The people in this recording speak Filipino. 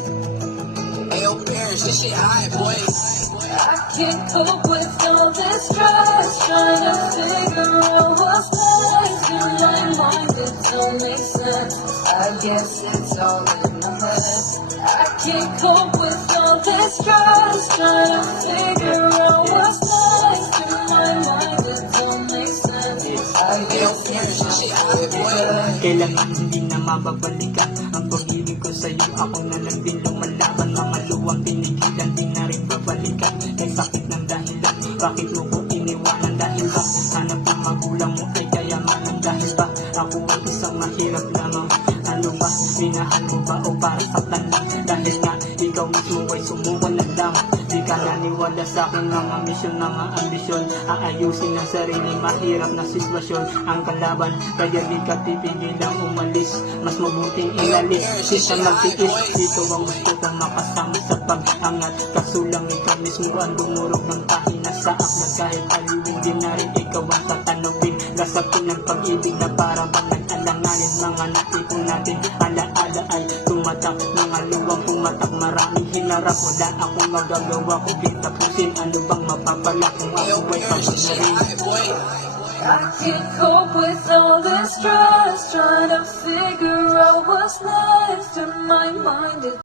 Ayo, Paris, this shit high, boy. I can't cope with all this stress, trying to figure out what's next in my mind. It don't make sense. I guess it's all in my head. I can't cope with all this stress, trying to figure out what's next in my mind. It don't make sense. I Ayo, guess Paris, it's this shit all high, in my boy. head. Kailangan hindi na mababalikan ang pag-ibig ko sa'yo. Ako na lang din lumalaban, mga luwang tinigilan, di na rin babalikan. May sakit ng dahilan, bakit mo ko iniwanan? Dahil ba hanap ng magulang mo ay kayamanan? Dahil ba ako ang isang mahirap lamang? Ano ba, minahal mo ba o para saktan lang? Dahil nga ikaw mismo ay sumuwan ng lamang. Di ka naniwala sa aking mga misyon, mga ambisyon. Aayusin ang sarili, mahirap na sitwasyon ang kalaban, kaya di ka tipigilang umalis. Mas mabuting inalis, di ka magtiis. Dito ang gusto kong makasama sa pag-angat. Kaso lang ikaw mismo ang dumurog ng kahina sa aklat. Kahit aliwin din na rin ikaw ang tatanungin. Lasapin ng pag-ibig na para bang nag-alanganin. Mga naipon natin alaala ay tumatak, mga luwang tumatak. Maraming hinarap, wala akong magagawa kundi tapusin. Ano bang mapapala kung Ayo, ako ay Paris, this shit pagsasarin? high, boy. I can't cope with all this stress, trying to figure out what's next in my mind.